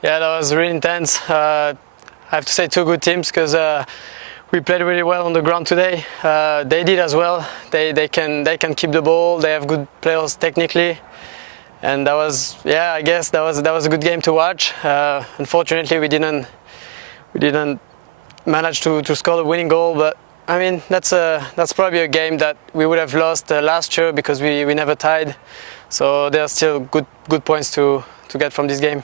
Yeah, that was really intense. I have to say two good teams because we played really well on the ground today. They did as well. They can keep the ball. They have good players technically, and that was I guess that was a good game to watch. Unfortunately, we didn't manage to score the winning goal, but I mean that's probably a game that we would have lost last year because we never tied. So there are still good points to get from this game.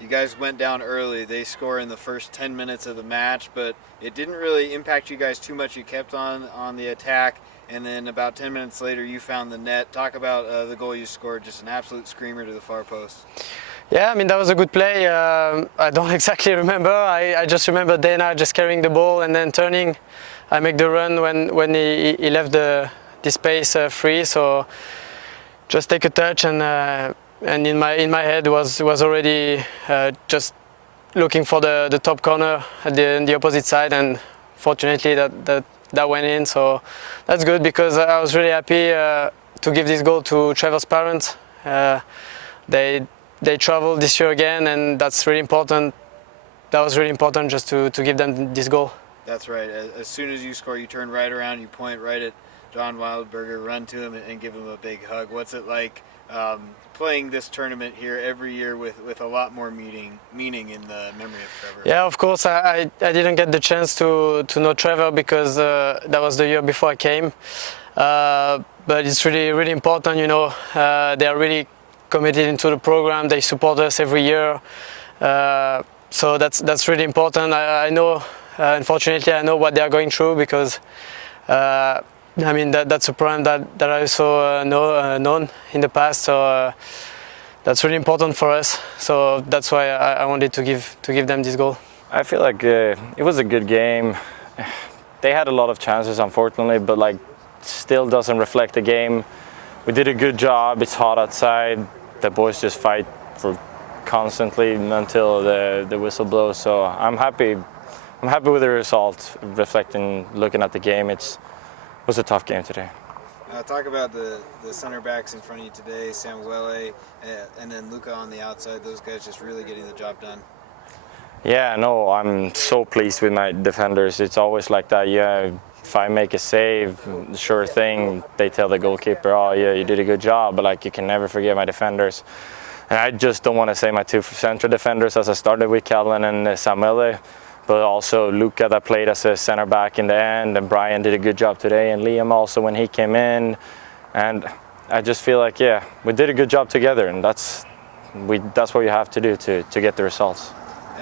You guys went down early. They score in the first 10 minutes of the match, but it didn't really impact you guys too much. You kept on the attack, and then about 10 minutes later you found the net. Talk about the goal you scored, just an absolute screamer to the far post. Yeah, I mean that was a good play. I don't exactly remember. I just remember Dana just carrying the ball and then turning. I make the run when he left the space free, so just take a touch and in my head was already just looking for the top corner at the opposite side, and fortunately that went in. So that's good because I was really happy to give this goal to Trevor's parents. They traveled this year again, and that's really important. That was really important just to give them this goal. That's right. As soon as you score, you turn right around, you point right at John Wildberger, run to him and give him a big hug. What's it like playing this tournament here every year with a lot more meaning in the memory of Trevor? Yeah, of course. I didn't get the chance to know Trevor because that was the year before I came. But it's really important, you know. They are really committed into the program. They support us every year. So that's really important. I know, unfortunately, I know what they are going through because I mean that's a problem that I also known in the past. So that's really important for us. So that's why I wanted to give them this goal. I feel like it was a good game. They had a lot of chances, unfortunately, but like still doesn't reflect the game. We did a good job. It's hot outside. The boys just fight for constantly until the whistle blows. So I'm happy with the result, reflecting, looking at the game. It was a tough game today. Talk about the center backs in front of you today, Samuele, and then Luca on the outside. Those guys just really getting the job done. Yeah, no, I'm so pleased with my defenders. It's always like that. Yeah, if I make a save, sure thing, they tell the goalkeeper, oh yeah, you did a good job, but like you can never forget my defenders. And I just don't want to say my two central defenders, as I started with Calvin and Samuele, but also Luca that played as a center back in the end, and Brian did a good job today, and Liam also when he came in. And I just feel like, yeah, we did a good job together, and that's what you have to do to get the results.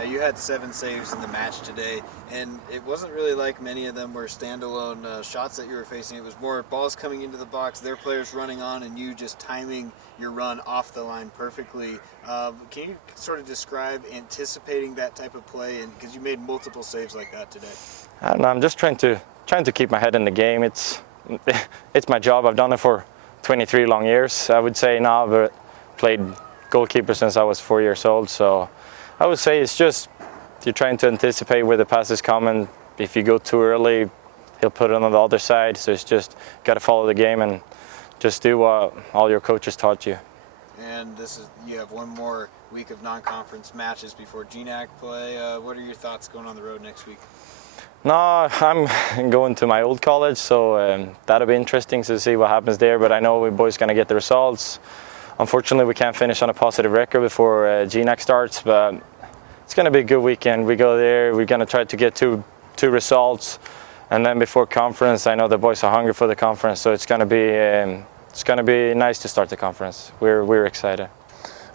You had 7 saves in the match today, and it wasn't really like many of them were standalone shots that you were facing. It was more balls coming into the box, their players running on, and you just timing your run off the line perfectly. Can you sort of describe anticipating that type of play, and because you made multiple saves like that today? I don't know, I'm just trying to keep my head in the game. It's my job. I've done it for 23 long years, I would say now, but played goalkeeper since I was 4 years old, so I would say it's just you're trying to anticipate where the pass is coming. If you go too early, he'll put it on the other side. So it's just got to follow the game and just do what all your coaches taught you. And you have one more week of non-conference matches before GNAC play. What are your thoughts going on the road next week? No, I'm going to my old college, so that'll be interesting to see what happens there. But I know we boys going to get the results. Unfortunately, we can't finish on a positive record before GNAC starts, but it's going to be a good weekend. We go there, we're going to try to get two results, and then before conference, I know the boys are hungry for the conference, so it's going to be nice to start the conference. We're excited.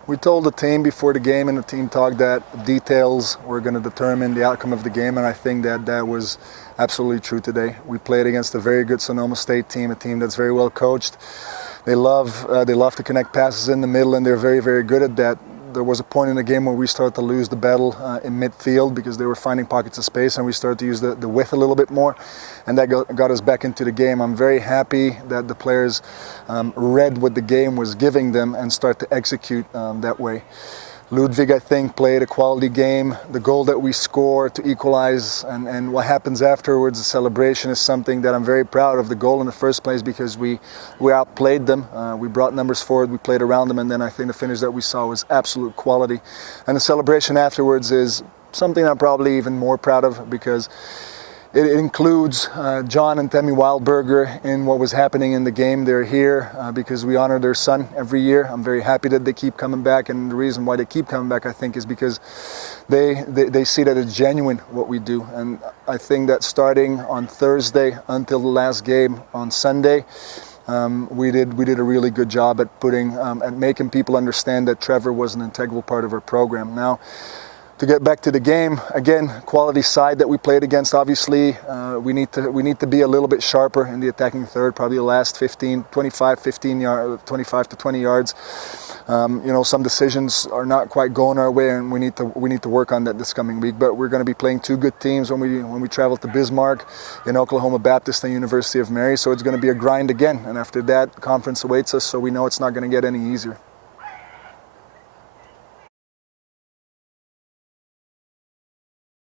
We told the team before the game and the team talk that details were going to determine the outcome of the game, and I think that was absolutely true today. We played against a very good Sonoma State team, a team that's very well coached. They love to connect passes in the middle, and they're very, very good at that. There was a point in the game where we started to lose the battle in midfield because they were finding pockets of space, and we started to use the width a little bit more, and that got us back into the game. I'm very happy that the players read what the game was giving them and start to execute that way. Ludvig, I think, played a quality game. The goal that we score to equalize and what happens afterwards, the celebration, is something that I'm very proud of. The goal in the first place, because we outplayed them. We brought numbers forward, we played around them, and then I think the finish that we saw was absolute quality. And the celebration afterwards is something I'm probably even more proud of, because it includes John and Temi Wildberger in what was happening in the game. They're here because we honor their son every year. I'm very happy that they keep coming back, and the reason why they keep coming back, I think, is because they see that it's genuine what we do. And I think that starting on Thursday until the last game on Sunday, we did a really good job at making people understand that Trevor was an integral part of our program. Now, to get back to the game, again, quality side that we played against, obviously, we need to be a little bit sharper in the attacking third, probably the last 25 to 20 yards. Some decisions are not quite going our way, and we need to work on that this coming week. But we're going to be playing two good teams when we travel to Bismarck, in Oklahoma Baptist and University of Mary. So it's going to be a grind again, and after that, conference awaits us. So we know it's not going to get any easier.